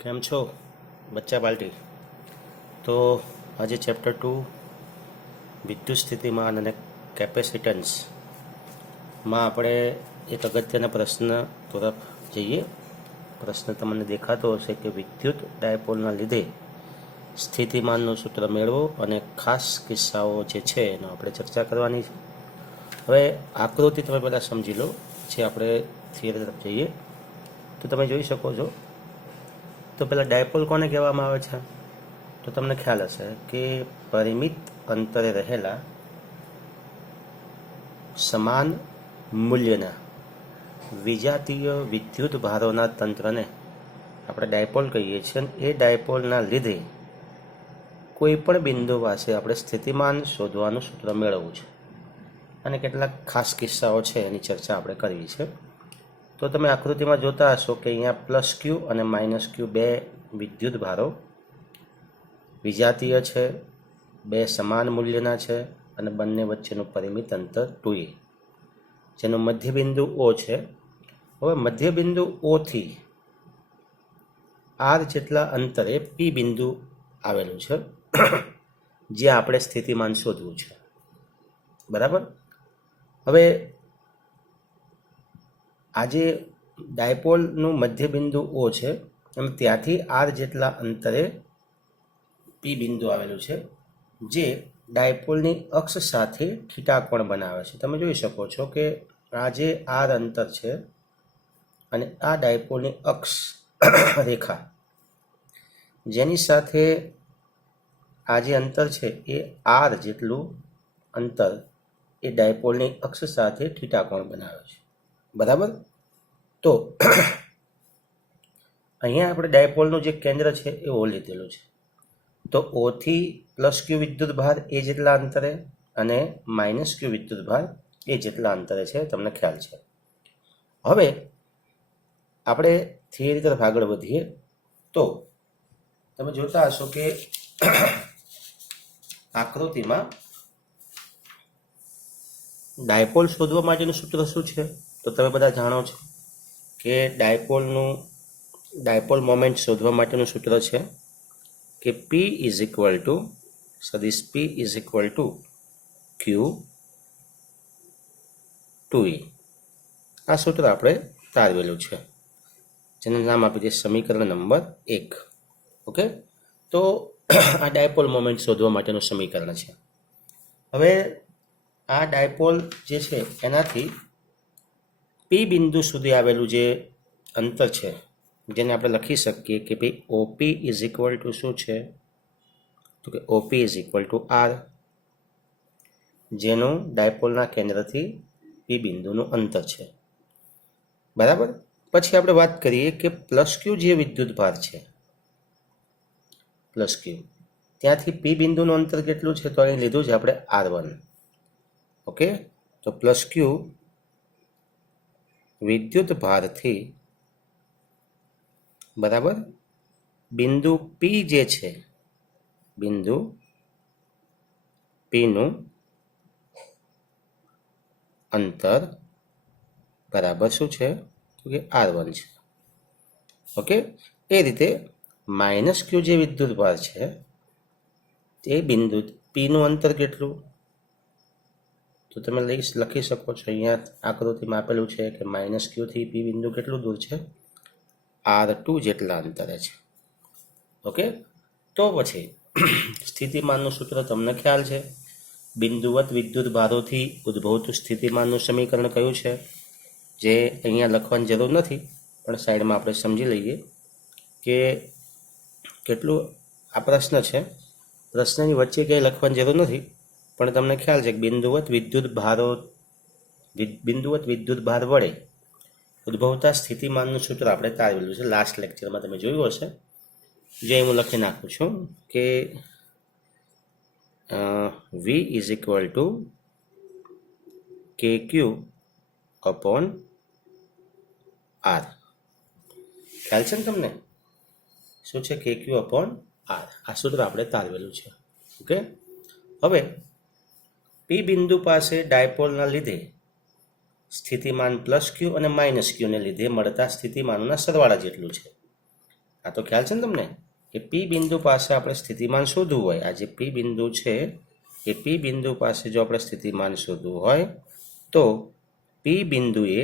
કેમ છો બચ્ચા બાલ્ટી? તો આજે ચેપ્ટર 2 વિદ્યુત સ્થિતિમાન અને કેપેસિટન્સમાં આપણે એક અગત્યના પ્રશ્ન તરફ જઈએ. પ્રશ્ન તમને દેખાતો હશે કે વિદ્યુત ડાયપોલના લીધે સ્થિતિમાનનું સૂત્ર મેળવો અને ખાસ કિસ્સાઓ જે છે એનો આપણે ચર્ચા કરવાની છે. હવે આકૃતિ તમે પહેલાં સમજી લો, પછી આપણે થિયરી તરફ જઈએ. તો તમે જોઈ શકો છો, તો પહેલાં ડાયપોલ કોને કહેવામાં આવે છે? તો તમને ખ્યાલ હશે કે પરિમિત અંતરે રહેલા સમાન મૂલ્યના વિજાતીય વિદ્યુત ભારોના તંત્રને આપણે ડાયપોલ કહીએ છીએ. અને એ ડાયપોલના લીધે કોઈ પણ બિંદુ પાસે આપણે સ્થિતિમાન શોધવાનું સૂત્ર મેળવવું છે, અને કેટલાક ખાસ કિસ્સાઓ છે એની ચર્ચા આપણે કરવી છે. તો તમે આકૃતિમાં જોતા હશો કે અહીંયા પ્લસ ક્યુ અને માઇનસ ક્યુ બે વિદ્યુત ભારો વિજાતીય છે, બે સમાન મૂલ્યના છે, અને બંને વચ્ચેનું પરિમિત અંતર 2a, જેનો મધ્યબિંદુ O છે. હવે મધ્યબિંદુ ઓથી આર જેટલા અંતરે પી બિંદુ આવેલું છે, જ્યાં આપણે સ્થિતિમાન શોધવું છે. બરાબર. હવે આજે ડાયપોલનું મધ્યબિંદુ O છે, એમ ત્યાંથી આર જેટલા અંતરે પી બિંદુ આવેલું છે, જે ડાયપોલની અક્ષ સાથે થીટા કોણ બનાવે છે. તમે જોઈ શકો છો કે આ જે આર અંતર છે અને આ ડાયપોલની અક્ષ રેખા, જેની સાથે આ જે અંતર છે એ આર જેટલું અંતર એ ડાયપોલની અક્ષ સાથે થીટા કોણ બનાવે છે. બરાબર. તો અહીંયા આપણે ડાયપોલનું જે કેન્દ્ર છે એ O લીધેલું છે. તો ઓથી પ્લસ ક્યુ વિદ્યુત ભાર એ જેટલા અંતરે અને માઇનસ ક્યુ વિદ્યુત ભાર એ જેટલા અંતરે છે, તમને ખ્યાલ છે. હવે આપણે થિયરી તરફ આગળ વધીએ. તો તમે જોતા હશો કે આકૃતિમાં ડાયપોલ શોધવા માટેનું સૂત્ર શું છે? તો તમે બધા જાણો છો કે ડાયપોલ મોમેન્ટ શોધવા માટેનું સૂત્ર છે કે P ઇઝ ઇક્વલ ટુ સદિશ P is equal two Q 2e. આ સૂત્ર આપણે તારવેલું છે, જેનું નામ આપી દે સમીકરણ નંબર 1. ઓકે. તો આ ડાયપોલ મોમેન્ટ શોધવા માટેનું સમીકરણ છે. હવે આ ડાયપોલ જે છે એનાથી પી બિંદુ સુધી આવેલું જે અંતર છે, જેને આપણે લખી શકીએ કે ભાઈ OP ઇઝ ઇક્વલ ટુ શું છે? તો કે OP is equal to R, જેનું ડાયપોલના કેન્દ્રથી પી બિંદુનું અંતર છે. બરાબર. પછી આપણે વાત કરીએ કે પ્લસ ક્યુ જે વિદ્યુત ભાર છે, પ્લસ ક્યુ, ત્યાંથી પી બિંદુનું અંતર કેટલું છે? તો અહીં લીધું છે આપણે R1. ઓકે. તો પ્લસ ક્યુ વિદ્યુત ભારથી બરાબર બિંદુ પી જે છે, બિંદુ પીનું અંતર બરાબર શું છે? તો કે R1 છે. ઓકે. એ રીતે માઇનસ ક્યુ જે વિદ્યુત ભાર છે, તે બિંદુ પીનું અંતર કેટલું? તો તમે લખી શકો છો, અહીંયા આકૃતિમાં આપેલું છે કે માઇનસ ક્યુથી પી બિંદુ કેટલું દૂર છે? R2 જેટલા અંતરે છે. ઓકે. તો પછી સ્થિતિમાનનું સૂત્ર તમને ખ્યાલ છે. બિંદુવત વિદ્યુત ભારોથી ઉદ્ભવતું સ્થિતિમાનનું સમીકરણ કયું છે? જે અહીંયા લખવાની જરૂર નથી, પણ સાઈડમાં આપણે સમજી લઈએ કે કેટલું આ પ્રશ્ન છે. પ્રશ્નની વચ્ચે કંઈ લખવાની જરૂર નથી, પણ તમને ખ્યાલ છે કે બિંદુવત વિદ્યુત ભાર વડે ઉદ્ભવતા સ્થિતિમાનનું સૂત્ર આપણે તારવેલું છે. લાસ્ટ લેક્ચરમાં તમે જોયું હશે, જે હું લખી નાખું છું કે V is equal two KQ upon R. ખ્યાલ છે ને તમને? શું છે? KQ upon R. આ સૂત્ર આપણે તારવેલું છે. ઓકે. હવે પી બિંદુ પાસે ડાયપોલના લીધે સ્થિતિમાન પ્લસ ક્યુ અને માઇનસ ક્યુને લીધે મળતા સ્થિતિમાનોના સરવાળા જેટલું છે. આ તો ખ્યાલ છે ને તમને કે પી બિંદુ પાસે આપણે સ્થિતિમાન શોધવું હોય, આ જે પી બિંદુ છે એ પી બિંદુ પાસે જો આપણે સ્થિતિમાન શોધવું હોય તો પી બિંદુએ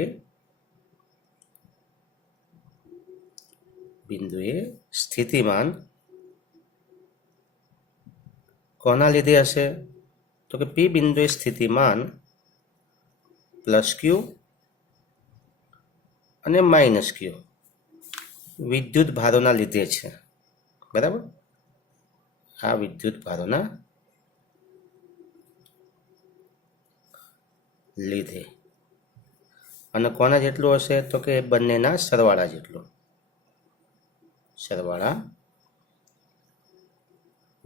સ્થિતિમાન કોના લીધે હશે? તો કે પી બિંદુએ સ્થિતિમાન પ્લસ ક્યુ અને માઇનસ ક્યુ વિદ્યુત ભારોના લીધે છે, બરાબર? આ વિદ્યુત ભારોના લીધે, અને કોના જેટલું હશે? તો કે બંનેના સરવાળા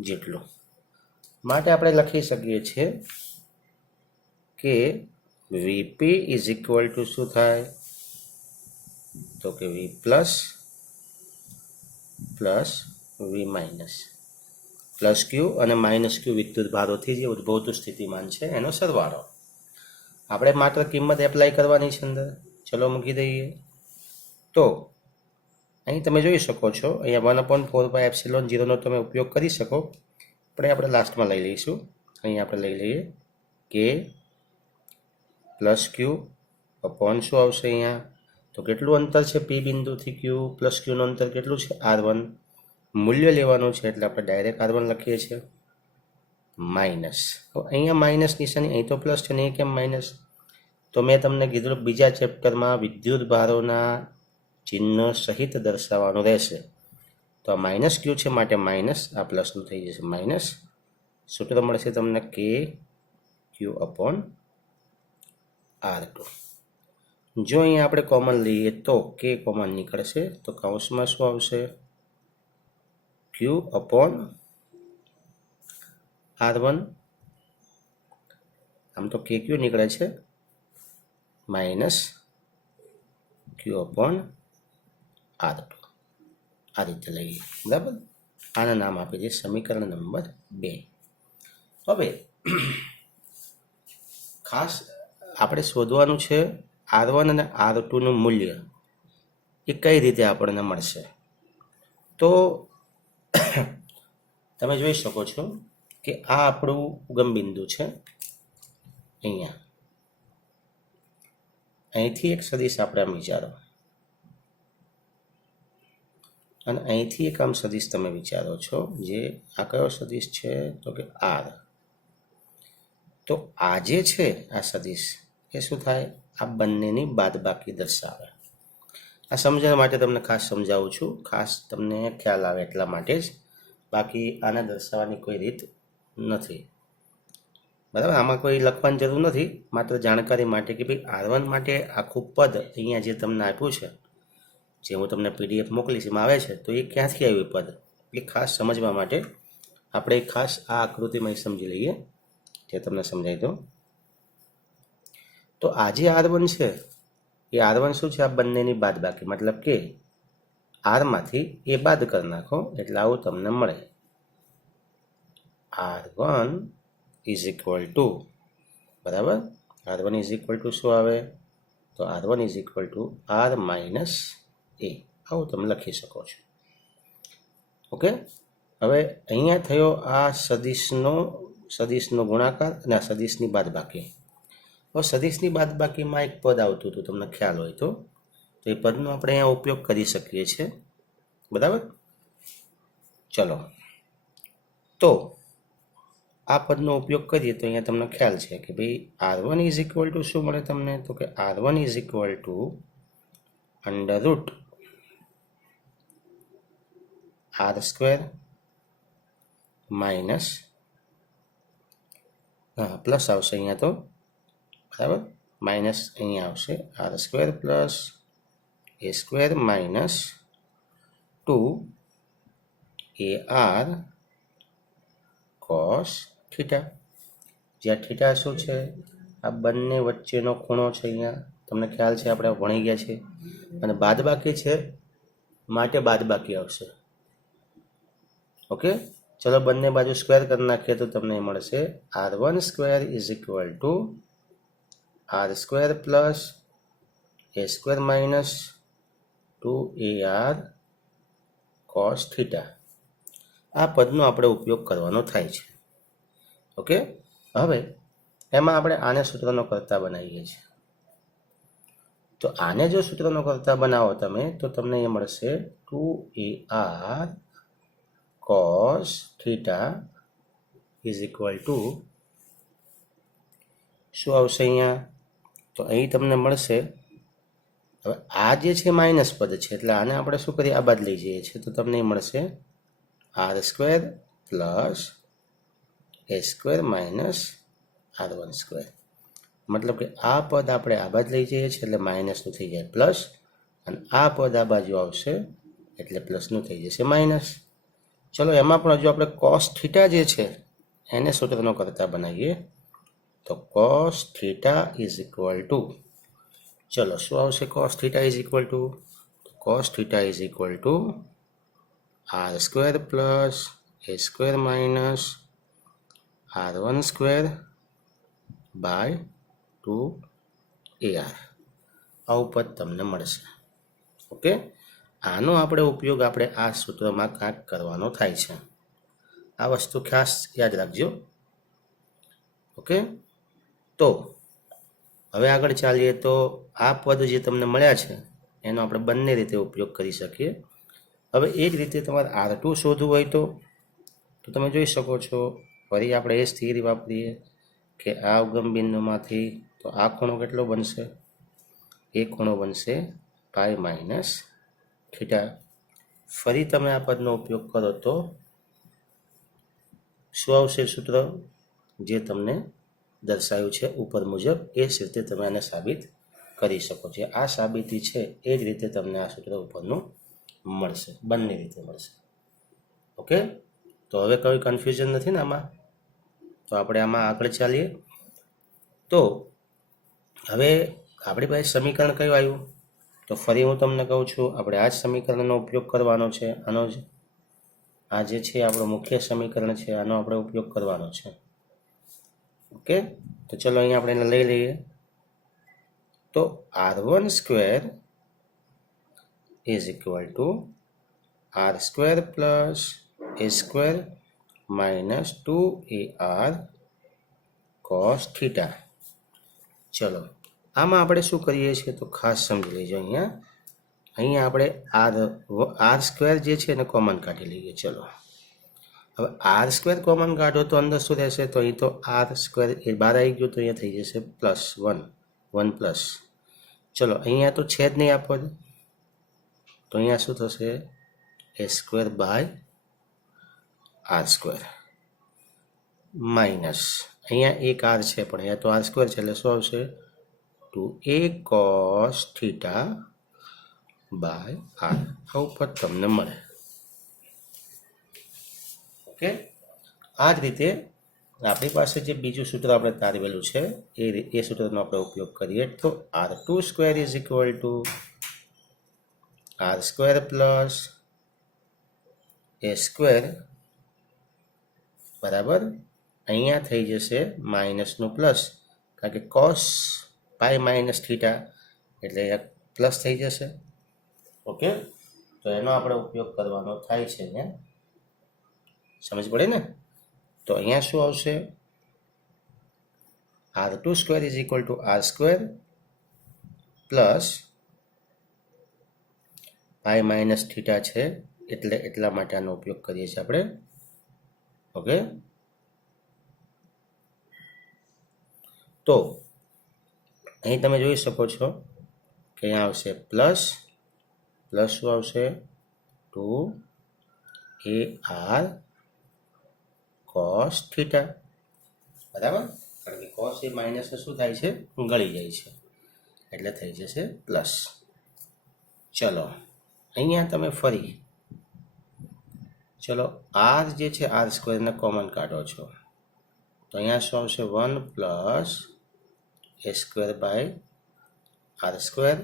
જેટલું, માટે આપણે લખી શકીએ છીએ કે વીપી ઇઝ ઇક્વલ ટુ શું થાય? તો કે વી પ્લસ વી માઇનસ, પ્લસ ક્યુ અને માઇનસ ક્યુ વિદ્યુત ભારોથી જે ઉદ્ભવતું સ્થિતિમાન છે એનો સરવાળો. આપણે માત્ર કિંમત એપ્લાય કરવાની છે અંદર. ચલો મૂકી દઈએ. તો અહીં તમે જોઈ શકો છો, અહીંયા 1/4πε0નો તમે ઉપયોગ કરી શકો, પણ આપણે લાસ્ટમાં લઈ લઈશું. અહીં આપણે લઈ લઈએ કે પ્લસ ક્યુ અપોન શું આવશે અહીંયા? તો કેટલું અંતર છે પી બિંદુથી ક્યુ પ્લસ ક્યુનું અંતર કેટલું છે? R1. મૂલ્ય લેવાનું છે એટલે આપણે ડાયરેક્ટ R1 લખીએ છીએ. માઇનસ, તો અહીંયા માઇનસ નિશાની, અહીં તો પ્લસ છે ને અહીં કેમ માઇનસ? તો મેં તમને કીધું બીજા ચેપ્ટરમાં વિદ્યુત ભારોના ચિહ્ન સહિત દર્શાવવાનું રહેશે. તો આ માઇનસ ક્યુ છે માટે માઇનસ, આ પ્લસનું થઈ જશે માઇનસ. સૂત્ર મળશે તમને કે ક્યુ અપોન R2. જો અહીંયા આપણે કોમન લઈએ તો કે કોમન નીકળશે, તો કૌંસમાં શું આવશે? ક્યુ અપોન R1. આમ તો કે ક્યુ નીકળે છે, માઇનસ ક્યુ અપોન R2. આ રીતે લઈએ, બરાબર? આના નામ આપી દઈએ સમીકરણ નંબર 2. હવે ખાસ આપણે શોધવાનું છે R1 અને R2નું મૂલ્ય એ કઈ રીતે આપણને મળશે. તો તમે જોઈ શકો છો કે આ આપણું ઉગમ બિંદુ છે. અહીંયા અહીંથી એક સદિશ આપણે આમ વિચારો, અને અહીંથી એક આમ સદિશ તમે વિચારો છો, જે આ કયો સદિશ છે? તો કે R. તો આ જે છે આ સદિશ એ શું થાય? આ બંનેની બાદબાકી દર્શાવે. આ સમજણ માટે તમને ખાસ સમજાવું છું, ખાસ તમને ખ્યાલ આવે એટલા માટે જ, બાકી આને દર્શાવવાની કોઈ રીત નથી, બરાબર? આમાં કોઈ લખવાની જરૂર નથી, માત્ર જાણકારી માટે કે ભાઈ R1 માટે આખું પદ અહીંયા જે તમને આપ્યું છે, જે હું તમને PDF મોકલીશ એમાં આવે છે, તો એ ક્યાંથી આવ્યું પદ એ ખાસ સમજવા માટે આપણે ખાસ આ આકૃતિમાં સમજી લઈએ, જે તમને સમજાય દો. તો આ જે R1 છે એ R1 શું છે? આ બંનેની બાદબાકી, મતલબ કે R માંથી એ બાદ કરી નાખો એટલે આવું તમને મળે. R1 ઇઝ ઇક્વલ ટુ, બરાબર? R1 ઇઝ ઇક્વલ ટુ શું આવે? તો R1 is equal to R minus A, આવું તમે લખી શકો છો. ઓકે, હવે અહીંયા થયો આ સદિશનો ગુણાકાર અને આ સદિશની બાદબાકી. હવે સદિશની બાદબાકીમાં એક પદ આવતું હતું, તમને ખ્યાલ હોય તો એ પદનો આપણે અહીંયા ઉપયોગ કરી શકીએ છીએ, બરાબર? ચલો, તો આ પદનો ઉપયોગ કરીએ તો અહીંયા તમને ખ્યાલ છે કે ભાઈ R1 ઇઝ ઇક્વલ ટુ શું મળે તમને? તો કે R1 is equal two under route R² minus, હા પ્લસ આવશે અહીંયા તો, બરાબર? માઇનસ અહીંયા આવશે R² plus A² minus 2AR cos theta. જ્યાં થીટા શું છે? આ બંને વચ્ચેનો ખૂણો છે. અહીંયા તમને ખ્યાલ છે, આપણે ભણી ગયા છે. અને બાદબાકી છે માટે બાદબાકી આવશે. ઓકે, ચલો બંને બાજુ સ્ક્વેર કરી નાખીએ તો તમને મળશે R1² is equal two R² plus A² minus 2AR cos theta આ પદનો આપણે ઉપયોગ કરવાનો થાય છે. ઓકે, હવે એમાં આપણે આને સૂત્રનો કર્તા બનાવીએ છીએ. તો આને જો સૂત્રનો કર્તા બનાવો તમે તો તમને એ મળશે 2ar cos theta is equal two શું આવશે અહીંયા? તો અહીં તમને મળશે, હવે આ જે છે માઇનસ પદ છે એટલે આને આપણે શું કરીએ, આ બાદ લઈ જઈએ છીએ તો તમને મળશે R square plus A square minus r1 square. મતલબ કે આ પદ આપણે આ બાજુ લઈ જઈએ છીએ એટલે માઇનસનું થઈ જાય પ્લસ, અને આ પદ આ બાજુ આવશે એટલે પ્લસનું થઈ જશે માઇનસ. ચલો એમાં પણ હજુ આપણે કોસ થીટા જે છે એને સૂત્રનો કરતા બનાવીએ. તો cos theta is equal to, ચલો શું આવશે? Cos theta is equal to, cos theta is equal to R square plus A square minus r1 square by 2ar આવું પદ તમને મળશે. ઓકે, આનો આપણે ઉપયોગ આપણે આ સૂત્રમાં કાંઈક કરવાનો થાય છે. આ વસ્તુ ખાસ યાદ રાખજો. ઓકે, તો હવે આગળ ચાલીએ. તો આ પદ જે તમને મળ્યા છે એનો આપણે બંને રીતે ઉપયોગ કરી શકીએ. હવે એ જ રીતે તમારે r2 શોધવું હોય તો તમે જોઈ શકો છો, ફરી આપણે એ જ થિયરી વાપરીએ કે આ ઉગમ બિંદુમાંથી તો આ ખૂણો કેટલો બનશે? એ ખૂણો બનશે પાઈ માઇનસ થીટા. ફરી તમે આ પદનો ઉપયોગ કરો તો શું આવશે સૂત્ર? જે તમને દર્શાવ્યું છે ઉપર મુજબ એ જ રીતે તમે આને સાબિત કરી શકો છો. આ સાબિતી છે એ જ રીતે તમને આ સૂત્ર ઉપરનું મળશે, બંને રીતે મળશે. ઓકે, તો હવે કોઈ કન્ફ્યુઝન નથી ને આમાં? તો આપણે આમાં આગળ ચાલીએ. તો હવે આપણી પાસે સમીકરણ કયું આવ્યું? તો ફરી હું તમને કહું છું, આપણે આ જ સમીકરણનો ઉપયોગ કરવાનો છે. આનો જ આ જે છે આપણું મુખ્ય સમીકરણ છે, આનો આપણે ઉપયોગ કરવાનો છે. ઓકે, તો ચલો અહીંયા આપણે એને લઈ લઈએ. તો r1 square is equal to R square plus A square minus 2ar cos theta. ચલો આમાં આપણે શું કરીએ છીએ તો ખાસ સમજી લેજો. અહીંયા આપણે આર સ્ક્વેર જે છે એને કોમન કાઢી લઈએ. ચલો હવે આર સ્ક્વેર કોમન કાઢો તો અંદર શું રહેશે? તો અહીં તો આર સ્ક્વેર એ બહાર આવી ગયું તો અહીંયા થઈ જશે પ્લસ 1 પ્લસ. ચલો અહીંયા તો છે જ નહીં આપો, તો અહીંયા શું થશે? A square by R square minus અહીંયા એક આર છે પણ અહીંયા તો આર સ્ક્વેર છે એટલે શું આવશે? 2a cos theta by R. આવું પદ તમને મળે. ઓકે, આ જ રીતે આપણી પાસે જે બીજું સૂત્ર આપણે તારવેલું છે એ સૂત્રનો આપણે ઉપયોગ કરીએ. તો r2 square is equal to R square plus A square બરાબર અહીંયા થઈ જશે માઇનસનું પ્લસ, કારણ કે કોસ પાઈ માઇનસ થીટા એટલે પ્લસ થઈ જશે. ઓકે, તો એનો આપણે ઉપયોગ કરવાનો થાય છે. અહીંયા સમજ પડે ને? તો અહીંયા શું આવશે? r2 square is equal to R square plus pi minus theta છે એટલે એટલા માટે આનો ઉપયોગ કરીએ છીએ આપણે. ઓકે, તો અહીં તમે જોઈ શકો છો કે અહીંયા આવશે પ્લસ શું આવશે? 2ar કોસ થીટા બરાબર, કારણ કે કોસ એ માઇનસ શું થાય છે? ગળી જાય છે એટલે થઈ જશે પ્લસ. ચલો અહીંયા તમે ફરી ચલો આર જે છે આર સ્ક્વેરને કોમન કાઢો છો તો અહીંયા શું આવશે? 1 plus A square by R square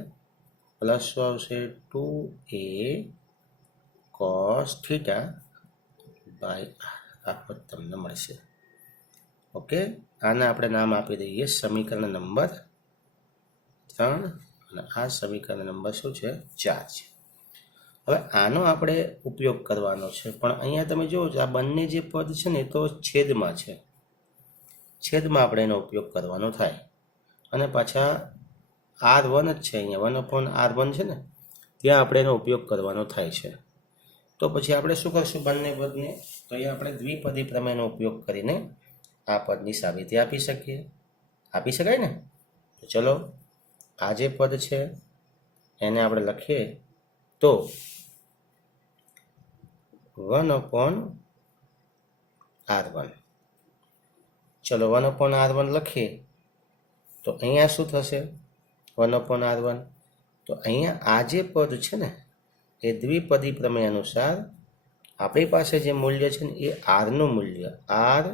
plus શું આવશે? 2a કોસ થીટા બાય આ પદ તમને મળશે. ઓકે, આને આપણે નામ આપી દઈએ સમીકરણ નંબર 3 અને આ સમીકરણ નંબર શું છે? 4 છે. હવે આનો આપણે ઉપયોગ કરવાનો છે, પણ અહીંયા તમે જુઓ આ બંને જે પદ છે ને એ તો છેદમાં છે, છેદમાં આપણે એનો ઉપયોગ કરવાનો થાય. અને પાછા R1 જ છે, અહીંયા 1/R1 છે ને ત્યાં આપણે એનો ઉપયોગ કરવાનો થાય છે. તો પછી આપણે શું કરશું બંને પદને? તો અહીંયા આપણે દ્વિપદી પ્રમેયનો ઉપયોગ કરીને આ પદની સાબિતી આપી શકીએ. આપી શકાય ને? તો ચલો આ જે પદ છે એને આપણે લખીએ તો 1/R1. ચલો 1/R1 લખીએ તો અહીંયા શું થશે? 1/R1. તો અહીંયા આ જે પદ છે ને એ દ્વિપદી પ્રમેય અનુસાર આપણી પાસે જે મૂલ્ય છે ને એ આરનું મૂલ્ય R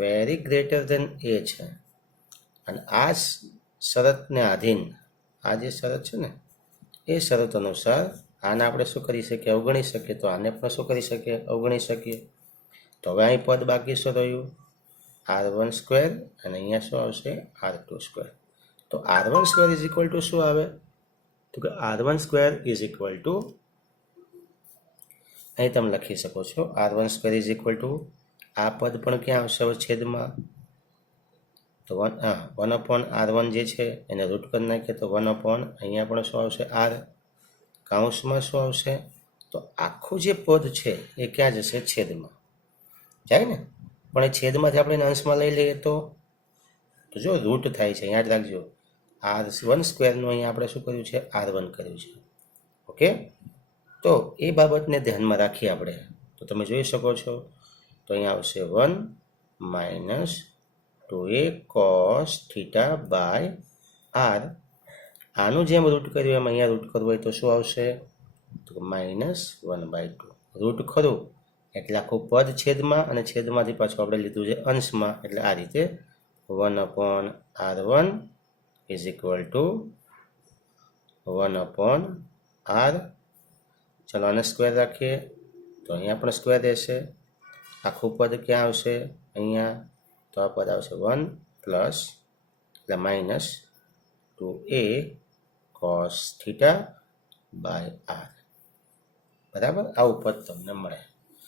વેરી ગ્રેટર ધેન એ છે. અને આ શરતને આધીન આ જે શરત છે ને એ શરત અનુસાર આને આપણે શું કરી શકીએ? અવગણી શકીએ. તો આને પણ શું કરી શકીએ? અવગણી શકીએ. તો હવે અહીં પદ બાકી શું રહ્યું? R1² અને અહીંયા શું આવશે? R2². તો R1² ઇઝ ઇક્વલ ટુ શું આવે? તો કે R1² ઇઝ ઇક્વલ ટુ અહીં તમે લખી શકો છો R1² ઇઝ ઇક્વલ ટુ આ પદ પણ ક્યાં આવશે હવે છેદમાં? તો 1/R1 જે છે એને રૂટ કરી નાખીએ તો 1/ અહીંયા પણ શું આવશે? R. કૌંસમાં શું આવશે? તો આખું જે પદ છે એ ક્યાં જશે? છેદમાં જાય ને. પણ એ છેદમાંથી આપણે એને અંશમાં લઈ લઈએ તો જો રૂટ થાય છે. યાદ રાખજો R1² નું અહીંયા આપણે શું કર્યું છે? R1 કર્યું છે. ઓકે, તો એ બાબતને ધ્યાનમાં રાખીએ આપણે. તો તમે જોઈ શકો છો તો અહીંયા આવશે 1 - 2a cos θ/R. આનું જેમ રૂટ કર્યું એમ અહીંયા રૂટ કરવું હોય તો શું આવશે? તો -1/2. રૂટ ખરું એટલે આખું પદ છેદમાં અને છેદમાંથી પાછું આપણે લીધું છે અંશમાં, એટલે આ રીતે 1/R1 is equal two 1/R. ચલો આને સ્ક્વેર રાખીએ તો અહીંયા પણ સ્ક્વેર રહેશે. આખું પદ ક્યાં આવશે? અહીંયા. તો આ પદ આવશે 1 પ્લસ એટલે -2a cos θ/R. બરાબર, આવું પદ તમને મળે.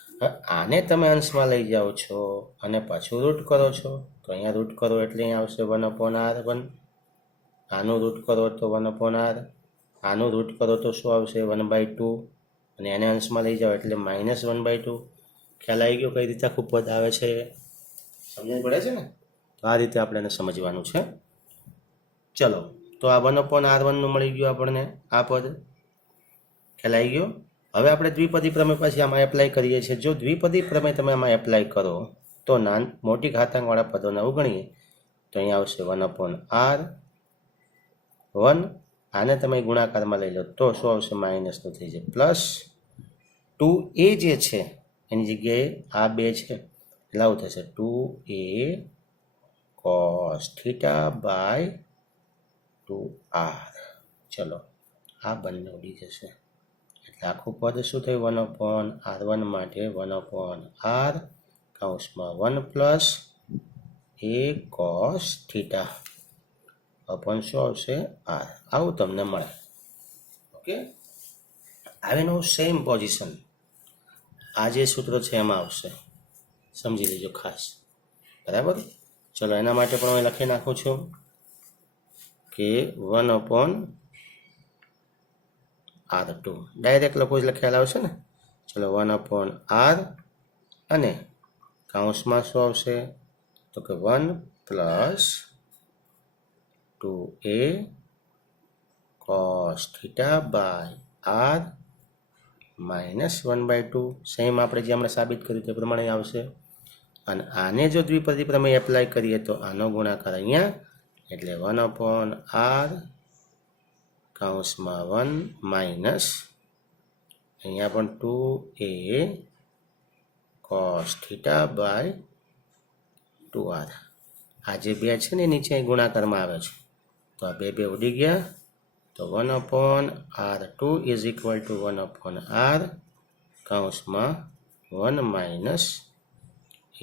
હવે આને તમે અંશમાં લઈ જાઓ છો અને પાછું રૂટ કરો છો તો અહીંયા રૂટ કરો એટલે અહીંયા આવશે 1/R1. આનું રૂટ કરો તો 1/R. આનું રૂટ કરો તો શું આવશે? 1/2. અને એને અંશમાં લઈ જાઓ એટલે -1/2. ખ્યાલ આવી ગયો કઈ રીતે આખું પદ આવે છે? સમજણ પડે છે ને? તો આ રીતે આપણે એને સમજવાનું છે. ચલો, તો આ 1/R1 નું મળી ગયું આપણને આ પદ. ખ્યાલ આવી ગયો? હવે આપણે દ્વિપદી પ્રમેય પછી આમાં એપ્લાય કરીએ છીએ. જો દ્વિપદી પ્રમેય તમે આમાં એપ્લાય કરો તો મોટી ઘાતાંકવાળા પદોને અવગણીએ તો અહીંયા આવશે 1/R1. આને તમે ગુણાકારમાં લઈ લો તો શું આવશે? માઇનસનું થઈ જાય. પ્લસ 2a જે છે એની જગ્યાએ આ 2 છે એટલે આવું થશે 2a cos θ/2R. ચલો આ બંને ઉડી જશે એટલે આખું પદ શું થયું? 1/R1 માટે 1/R કૌંસમાં 1 પ્લસ a cos θ અપોન શું આવશે? R. આવું તમને મળે. ઓકે, આવેનું સેમ પોઝિશન આ જે સૂત્ર છે એમાં આવશે. સમજી લેજો ખાસ. બરાબર, ચલો એના માટે પણ હું લખી નાખું છું કે 1/R2 ડાયરેક્ટ લખો એટલે ખ્યાલ આવશે ને. ચલો 1/R અને કૌંસમાં શું આવશે? તો કે 1 plus 2a cos θ/R -1/2. Same આપણે જે હમણાં સાબિત કર્યું તે પ્રમાણે આવશે. અને આને જો દ્વિપદી પ્રમેય એપ્લાય કરીએ તો આનો ગુણાકાર અહીંયા એટલે 1/R કૌંસમાં 1 માઇનસ અહીંયા પણ 2a cos θ/2R. આ જે 2 છે ને નીચે ગુણાકારમાં આવે છે તો આ 2 ઉડી ગયા. તો 1/R2 is equal two 1/R કૌંસમાં 1 માઇનસ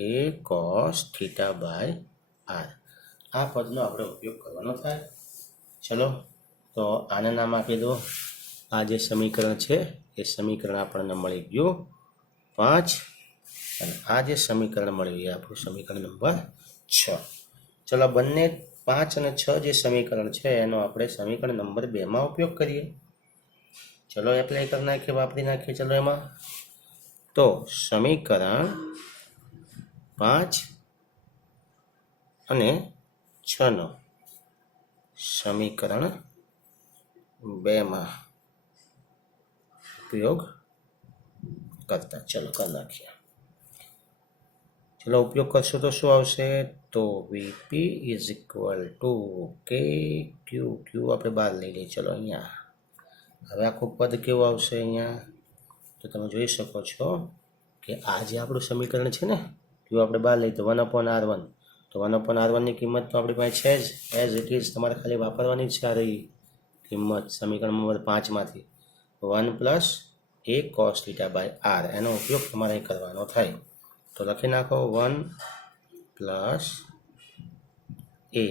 a cos θ/R. આ પદનો આપણે ઉપયોગ કરવાનો થાય. ચલો તો આને નામ આપી દો આ જે સમીકરણ છે એ સમીકરણ આપણને મળી ગયું 5 અને આ જે સમીકરણ મળ્યું એ આપણું સમીકરણ નંબર 6. ચલો બંને 5 અને 6 જે સમીકરણ છે એનો આપણે સમીકરણ નંબર 2 માં ઉપયોગ કરીએ. ચલો એપ્લાય કરી નાખીએ, વાપરી નાખીએ. ચલો એમાં તો સમીકરણ 5 અને 6 નો સમીકરણ 2 માં ઉપયોગ કરતા ચલો કરી નાખીએ. ચલો ઉપયોગ કરશો તો શું આવશે? તો વીપી ઇઝ ઇક્વલ ટુ કે ક્યુ આપણે બહાર લઈ લઈએ. ચલો અહીંયા હવે આખું પદ કેવું આવશે અહીંયા? તો તમે જોઈ શકો છો કે આ જે આપણું સમીકરણ છે ને ક્યુ આપણે બહાર લઈએ તો 1/r1. તો 1/r1 ની કિંમત તો આપણી પાસે છે જ, એઝ ઇટ ઇઝ તમારે ખાલી વાપરવાની જ છે આ રહી કિંમત સમીકરણ નંબર 5 માંથી 1 plus a cos θ by r. એનો ઉપયોગ તમારે કરવાનો થાય. તો લખી નાખો 1 plus a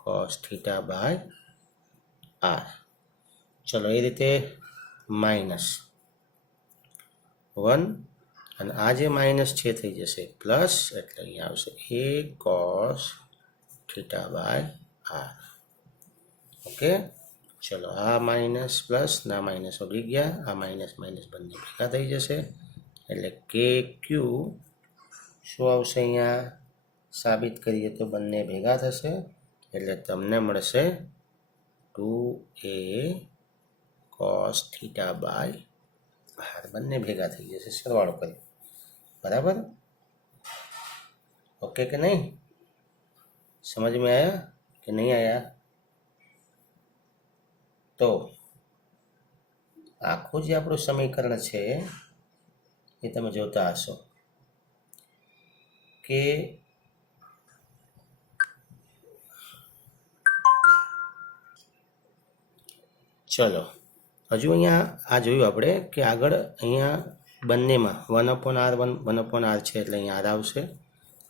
cos θ by r. ચલો એ રીતે માઇનસ 1 અને આ જે માઇનસ છે થઈ જશે પ્લસ, એટલે અહીંયા આવશે a cos θ by r. Okay, ચલો આ માઇનસ પ્લસ ના માઇનસ ઉડી ગયા, આ માઇનસ માઇનસ બંને ભેગા થઈ જશે એટલે કે ક્યુ શું આવશે અહીંયા? સાબિત કરીએ તો બંને ભેગા થશે એટલે તમને મળશે 2a cos θ બાય r. બંને ભેગા થઈ જશે, સરવાળો કરી. બરાબર? ઓકે કે નહીં? સમજ में आया कि नहीं आया? તો આખું જે આપણું સમીકરણ છે એ તમે જોતા હશો કે ચલો હજુ અહીંયા આ જોયું આપણે કે આગળ અહીંયા બંનેમાં 1/r1 1/r છે એટલે અહીંયા r આવશે.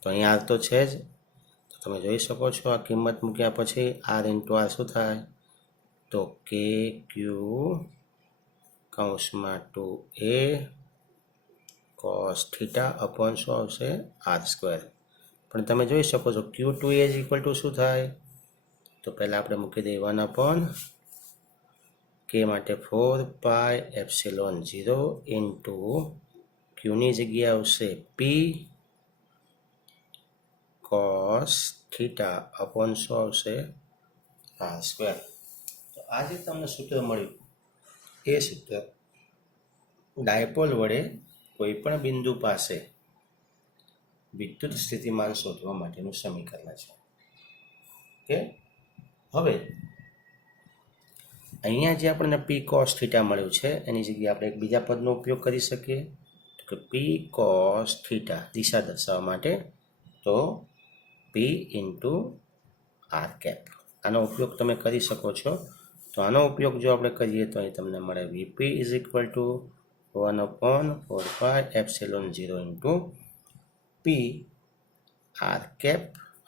તો અહીંયા r તો છે જ. તો તમે જોઈ શકો છો આ કિંમત મૂક્યા પછી r ઇન્ટુ r શું થાય? તો કે ક્યુ કૌંસમાં 2a cos θ અપોન શું આવશે? r². પણ તમે જોઈ શકો છો q2a ઇઝ ઇક્વલ ટુ શું થાય? તો પહેલાં આપણે મૂકી દઈએ 1 k માટે 4πε0 ઇન્ટુ ક્યુની જગ્યાએ આવશે p cos θ અપોન શું આવશે? r². તો આ જે તમને સૂત્ર મળ્યું એ સૂત્ર ડાયપોલ વડે કોઈ પણ બિંદુ પાસે વિદ્યુત સ્થિતિમાન શોધવા માટેનું સમીકરણ છે. ઓકે, હવે અહીંયા જે આપણને p cos θ મળ્યું છે એની જગ્યાએ આપણે એક બીજા પદનો ઉપયોગ કરી શકીએ કે p cos θ દિશા દર્શાવવા માટે તો p ઇન્ટુ r કેપ. આનો ઉપયોગ તમે કરી શકો છો. તો આનો ઉપયોગ જો આપણે કરીએ તો અહીં તમને મળે vp is equal to 1/4πε0 into p r cap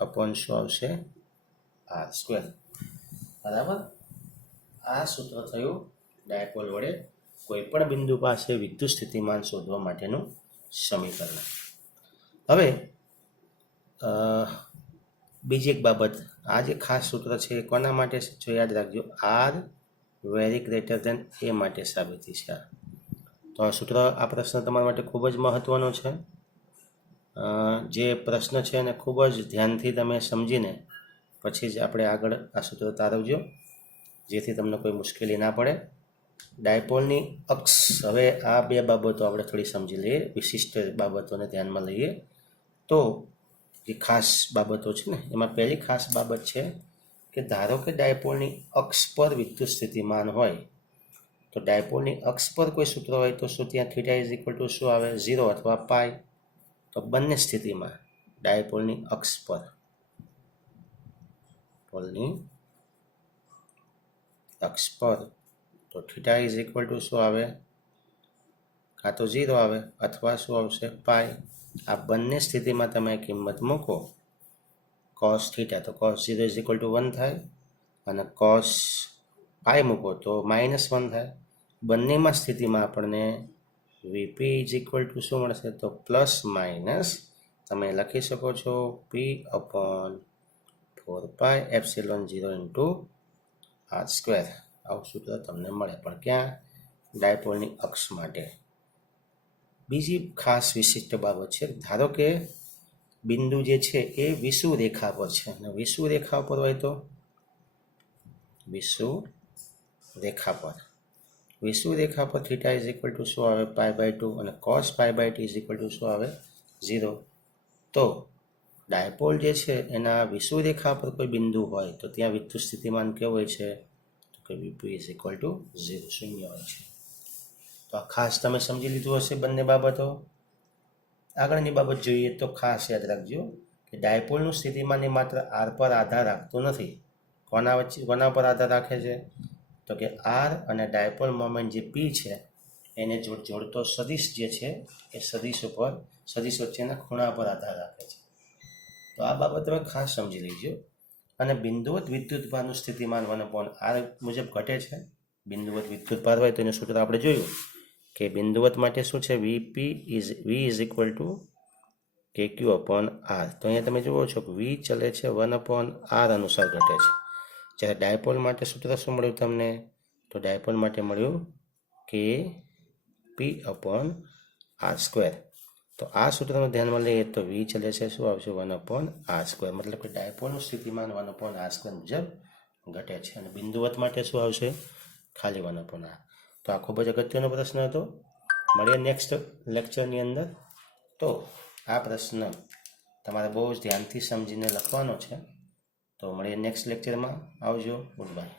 upon શું આવશે? r². બરાબર? આ સૂત્ર થયું ડાયપોલ વડે કોઈ પણ બિંદુ પાસે વિદ્યુત સ્થિતિમાન શોધવા માટેનું સમીકરણ. હવે બીજી એક બાબત, આ જે ખાસ સૂત્ર છે એ કોના માટે છે? જો યાદ રાખજો, r very greater than a માટે સાબિતી છે. તો આ સૂત્ર આ પ્રશ્ન તમારા માટે ખૂબ જ મહત્વનો છે. જે પ્રશ્ન છે એને ખૂબ જ ધ્યાનથી તમે સમજીને પછી જ આપણે આગળ આ સૂત્ર તારવજો જેથી તમને કોઈ મુશ્કેલી ના પડે. ડાયપોલની અક્ષ, હવે આ બે બાબતો આપણે થોડી સમજી લઈએ, વિશિષ્ટ બાબતોને ધ્યાનમાં લઈએ. તો જે ખાસ બાબતો છે ને એમાં પહેલી ખાસ બાબત છે કે ધારો કે ડાયપોલની અક્ષ પર વિદ્યુત સ્થિતિમાન હોય તો ડાયપોલની અક્ષ પર કોઈ સૂત્ર હોય તો શું ત્યાં θ ઇઝ ઇક્વલ ટુ શું આવે? 0 અથવા પાઈ. તો બંને સ્થિતિમાં ડાયપોલની અક્ષ પર તો θ ઇઝ ઇક્વલ ટુ શું આવે? કાં તો 0 આવે અથવા શું આવશે? પાઈ. આ બંને સ્થિતિમાં તમે કિંમત મૂકો cos θ તો cos 0 ઇઝ ઇક્વલ ટુ 1 થાય અને cos પાઈ મૂકો તો -1 થાય. બંનેમાં સ્થિતિમાં આપણને વીપી ઇઝ ઇક્વલ ટુ શું મળશે? તો પ્લસ માઇનસ તમે લખી શકો છો P/4πε0 ઇન્ટુ r². આવું સૂત્ર તમને મળે, પણ ક્યાં? ડાયપોલની અક્ષ માટે. બીજી ખાસ વિશિષ્ટ બાબત છે, ધારો કે બિંદુ જે છે એ વિષુવ રેખા પર છે, અને વિષુવ રેખા પર હોય તો વિષુવ રેખા પર થીટા ઇઝ ઇક્વલ ટુ શું આવે? π/2, અને cos π/2 ઇઝ ઇક્વલ ટુ શું આવે? 0. તો ડાયપોલ જે છે એના વિષુવ રેખા પર કોઈ બિંદુ હોય તો ત્યાં વિદ્યુત સ્થિતિમાન કેવું હોય છે? તો કે વીપી ઇઝ ઇક્વલ ટુ 0, શૂન્ય હોય છે. તો આ ખાસ તમે સમજી લીધું હશે બંને બાબતો. આગળની બાબત જોઈએ તો ખાસ યાદ રાખજો કે ડાયપોલનું સ્થિતિમાન એ માત્ર આર પર આધાર રાખતું નથી. કોના પર આધાર રાખે છે? તો કે આર અને ડાયપોલ મોમેન્ટ જે પી છે એને જોડતો સદિશ જે છે એ સદિશ વચ્ચેના ખૂણા પર આધાર રાખે છે. તો આ બાબત તમે ખાસ સમજી લેજો. અને બિંદુવત વિદ્યુતભારનું સ્થિતિમાન 1/r મુજબ ઘટે છે. બિંદુવત વિદ્યુતભાર હોય તો એનું સૂત્ર આપણે જોયું કે બિંદુવત માટે શું છે? V is equal to KQ/r. તો અહીંયા તમે જુઓ છો કે વી ચલે છે 1/r અનુસાર ઘટે છે. જ્યારે ડાયપોલ માટે સૂત્ર શું મળ્યું તમને? તો ડાયપોલ માટે મળ્યું KP/r². તો આ સૂત્રને ધ્યાનમાં લઈએ તો વી ચલે છે શું આવશે? 1/r². મતલબ કે ડાયપોલનું સ્થિતિમાન 1/r² મુજબ ઘટે છે. અને બિંદુવત માટે શું આવશે? ખાલી 1/r. તો આ ખૂબ જ અગત્યનો પ્રશ્ન હતો. મળીએ નેક્સ્ટ લેક્ચરની અંદર. તો આ પ્રશ્ન તમારે બહુ જ ધ્યાનથી સમજીને લખવાનો છે. તો મળીએ નેક્સ્ટ લેક્ચરમાં. આવજો. Good bye.